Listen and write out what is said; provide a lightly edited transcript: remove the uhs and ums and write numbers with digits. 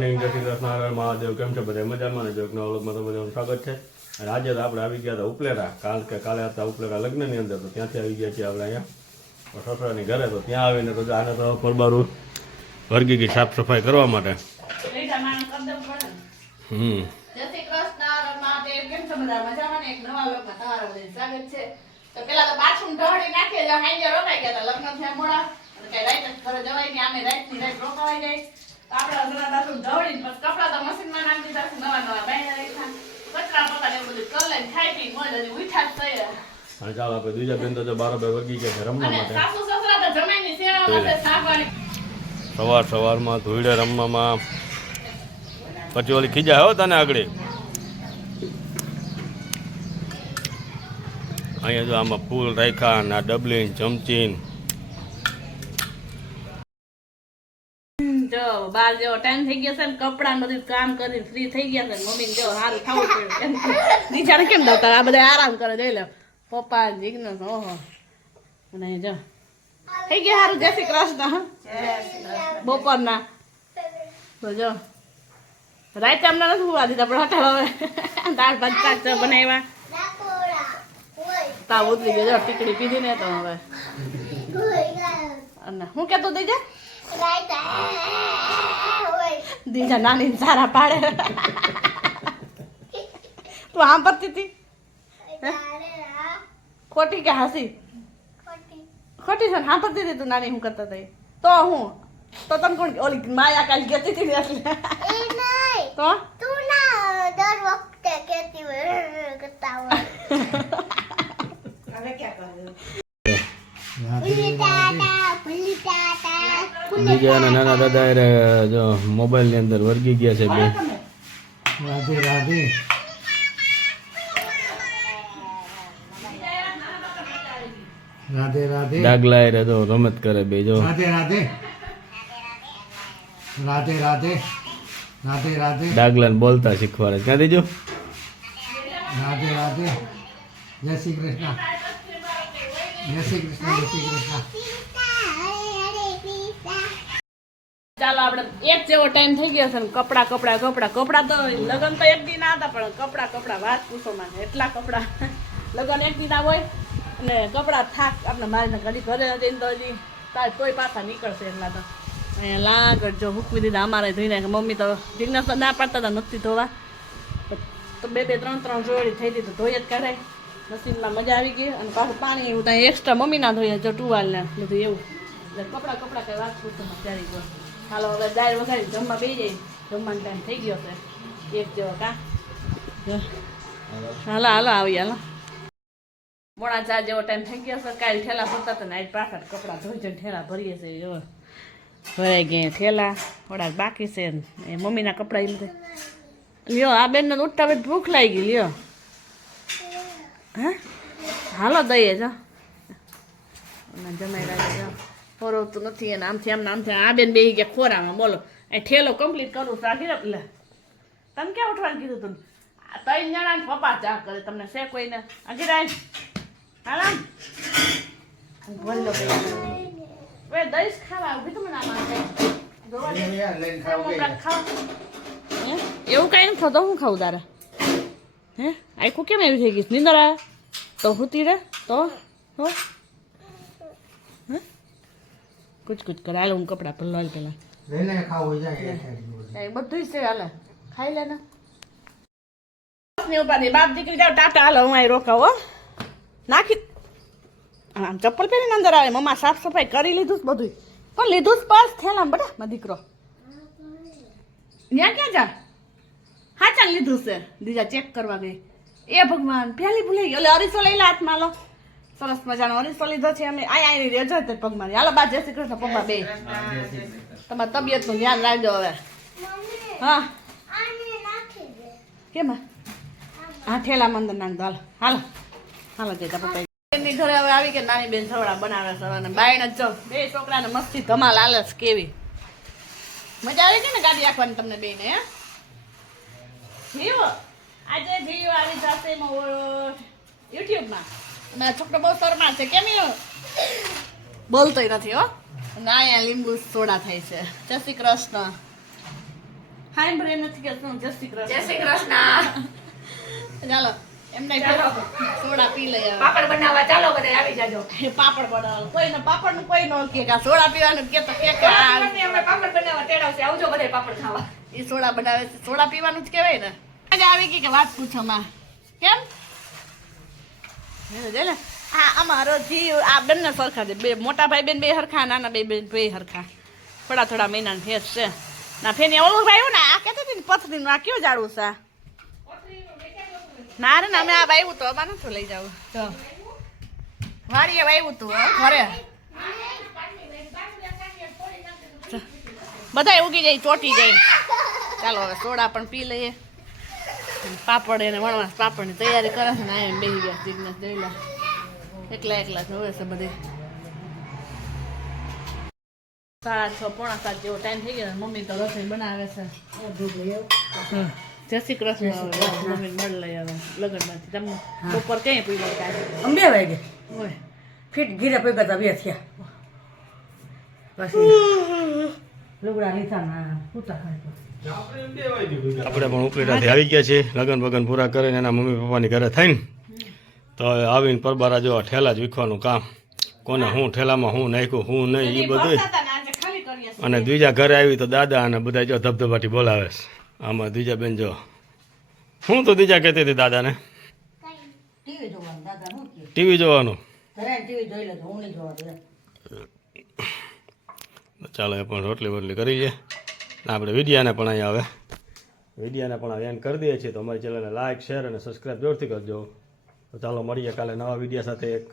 જય શ્રી કૃષ્ણ મહાદેવ. કેમ છે બધા? મજામાં ને? જો નવલોકમાં તો બધાનું સ્વાગત છે. અને આજે તો આપણે આવી ગયા હતા ઉપલેરા, કારણ કે કાલે હતા ઉપલેરા લગ્નની અંદર, તો ત્યાંથી આવી ગયા છીએ આપણે અહીંયા સસરાની ઘરે. તો ત્યાં આવીને તો આને તો પરબારું વર્ગી ગઈ સાફ સફાઈ કરવા માટે. અને ચાલો આપણે બીજા બેન તો બારોબાર વગી ગયા છે રમવા માટે. સવારમાં ધોઈડે રમવામાં પછી ઓલી ખીજા હો તને આગળ. અહીંયા જો આમાં ફૂલ રાખ્યા ના ડબલીન ચમચીન. જો બાર જેવો ટાઈમ થઈ ગયો છે ને કપડા બધું કામ કરી ફ્રી થઈ ગયા છે. મમ્મી જો સારું ખાવું પડ્યું. દીચાને કેમ દઉં આ બધા આરામ કરે જોઈ લો. પપ્પા જીગ્નેશ ઓહો અને જો થઈ ગયા સારું. જય શ્રી કૃષ્ણ. બપોરના તો જો રાતે અમને નથી હોવા દીધા પણ હટાડો હવે દાળ ભાત શાક બનાવ્યા. તાવ ઉતરી ગયો ટીકડી પીધી ને તો હવે. અને હું કેતો દીજા દીજા નાની સારા પાડે. તું આમ પડતી હતી ખોટી કે હાસી? ખોટી છે ને હા પડતી હતી તું નાની. હું કરતા હતા તો હું તો તને કોણ ઓલી માયા કાલ કહેતી હતી ને એટલે તો તું ના દર વખતે કહેતી હોય કરતા હોય. હવે ક્યાં કરું? બીજા નાના દાદા જો મોબાઈલ ની અંદર વર્ગી ગયા છે બે. રાધે રાધે. રાધે રાધે. ડાગલા રે તો રમત કરે બે જો. રાધે રાધે. રાધે રાધે. રાધે રાધે. ડાગલા ને બોલતા શીખવાડે. ક્યાંથી જો રાધે રાધે. જય શ્રી કૃષ્ણ. જય શ્રી કૃષ્ણ. જય શ્રી કૃષ્ણ. ચાલો આપણે એક જેવો ટાઈમ થઈ ગયો છે ને કપડા તો લગન તો એક દી ના હતા પણ કપડા વાત પૂછોમાં એટલા કપડા. લગન એક દી ના હોય અને કપડા થાક આપણે મારીને ઘડી ઘરે જઈને તો હજી તોય પાછા નીકળશે એટલા તો. અહીંયા લાગડ જો હૂકવી દીધા અમારે ધોઈને. મમ્મી તો જીગ્નેશ તો ના પાડતા હતા નથી ધોવા તો બે ત્રણ જોડી થઈ હતી તો ધોઈ જ કાઢાય. મશીનમાં મજા આવી ગઈ અને પાછું પાણી એવું ત્યાં એક્સ્ટ્રા મમ્મી ના ધોઈએ જો ટુવાલને બધું એવું. એટલે કપડા કઈ વાત પૂછોમાં ત્યારે ગયો. હાલો હવે દાળ વઘારી જમવા બે જાય. જમવાનો ટાઈમ થઈ ગયો છે એક જેવો કા. હાલો આવી હાલો. મોડા 4 જેવો ટાઈમ થઈ ગયો છે. કાલે ઠેલા ભરતા હતા ને આજ પાછા કપડાં ધોઈ જઈને ઠેલા ભરીએ છીએ. જો ભરાઈ ગયા ઠેલા થોડાક બાકી છે. એ મમ્મીના કપડાં એમ લ્યો. આ બેનને ઉઠતા વેત ભૂખ લાગી ગઈ. લ્યો હા હાલો દઈએ જો જમાઈ રાખે જો. ફોરવતું નથી એને આમથી આ બેન બેસી ગયા ખોરામાં. બોલો એ ઠેલો કમ્પ્લીટ કરું સાકી લે. તમે ક્યાં ઉઠવાનું કીધું તું? 3 જણા ને પપ્પા ચા કરે તમને છે કોઈને આગી રાય હાલા બોલો વે દઈશ ખાવા ઉભી તમે ના માંગે એવું કઈ નથી થતો. હું ખાવું તારે હે આખું કેમ એવી થઈ ગઈ નીંદર આવે તો હુતી રે તો હો કુછ કરે. હાલ હું કપડા પર લાલ પેલા બધું છે. હાલે ખાઈ લે ને ઉપાધિ બાપ દીકરી જાવ ટાટા. હાલો હું અહીં રોકાવો નાખી આમ ચપ્પલ પહેરીને અંદર આવે. મમ્મા સાફ સફાઈ કરી લીધું બધું પણ લીધું જ પાસ થયેલા બધા મારો દીકરો ત્યાં ક્યાં જા હા ચાલ લીધું છે. દીજા ચેક કરવા ગઈ. એ ભગવાન પહેલી ભૂલાઈ ગઈ. ઓલે અરીસો લઈ લે હાથમાં. લો સરસ મજાનો અરીસો લીધો છે અમે. અહીંયા રેજો તે પગમાં. હાલો બા જય શ્રી કૃષ્ણ. પપ્પા બે તમારી તબિયતનું ધ્યાન રાખજો હવે. હા કેમ હા ઠેલા મંદર નાખ દો. હાલો જતા પપ્પા ની ઘરે હવે આવી કે નાની બેન સવડા બનાવે છે અને બાયણ જ જો બે છોકરાને મસ્તી ધમાલ હાલે છે. કેવી મજા આવી ગઈ ને ગાડી રાખવાની તમને બે ને? જીવો આજે જીવો આવી જશે યુટ્યુબમાં. અને છોકરો બહુ શરમા છે. કેમ બોલતોય નથી હો. ના અહીંયા લીંબુ સોડા થાય છે. જય શ્રી કૃષ્ણ. સાંભળે નથી કે શું જય શ્રી કૃષ્ણ. જય શ્રી કૃષ્ણ. ચાલો એમને ચાલો. સોડા પી લઈ આવે. પાપડ બનાવવા ચાલો બધા આવી જાજો. પાપડ બનાવો કોઈને પાપડ નું કોઈ નો કે આ સોડા પીવાનું કે તો કે આપણને અમે પાપડ બનાવવા તેડાવશે. આવજો બધા પાપડ ખાવા. એ સોડા બનાવે છે સોડા પીવાનું જ કહેવાય ને આજે આવી ગઈ કે વાત પૂછોમાં કેમ હે ને આ અમારો જીવ આ બંને સરખા છે બે મોટા ભાઈ બેન બે હરખા નાના બે બેન બે હરખા થોડા મહિનાનો ફેસ છે ના ફેની ઓલું ભાઈ ને આ કહેતી હતી ને પથરીનું આ કયો જાડું છે આ? ના રે ના મેં આ વાવ્યું તો અમારે નથી લઈ જાવ તો વાડીએ વાવ્યું તું ઘરે બધા ઉગી જાય ચોટી જાય ચાલો હવે સોડા પણ પી લઈએ પાપડ એને વણવા પાપડની તૈયારી કરે છે ને આ બેસી ગયા જિગ્નેશ જોઈ એકલા જોવે છે બધે 6:30 પોણા 7 જેવો ટાઈમ થઈ ગયો મમ્મી તો રસોઈ બનાવે છે જય શ્રી કૃષ્ણ મમ્મી મળ લઈ આવે લગ્નમાંથી તમને બપોર ક્યાં પી લો અમે 2 વાગે હોય ફીટ ઘીરે પૈકા તા 2 થયા પછી લુગડા લીધા ના પૂતા ખાય આપણે પણ ઉપલેટાથી આવી ગયા છીએ લગન બગન પૂરા કરીને એના મમ્મી પપ્પાની ઘરે થઈને તો હવે આવીને પરબારા જો ઠેલા જ વીખવાનું કામ કોને હું ઠેલામાં હું નાખ્યું હું નહીં એ બધું અને દ્વિજા ઘરે આવી તો દાદા અને બધા જો ધબધબાટી બોલાવે છે આમાં દ્વિજા બેન જો હું તો દ્વિજા કહેતી હતી દાદાને ટીવી જોવાનું દાદા હું કે ટીવી જોવાનું ઘરે ટીવી જોઈ લેજો હું નહીં જોવા દે ચાલો એ પણ રોટલી બોટલી કરી છે આપણે વિડીયાને પણ અહીંયા હવે વિડીયાને પણ એન્ડ કરી દઈએ છીએ તો અમારી ચેનલને લાઇક શેર અને સબસ્ક્રાઈબ જોરથી કરજો તો ચાલો મળીએ કાલે નવા વિડીયા સાથે એક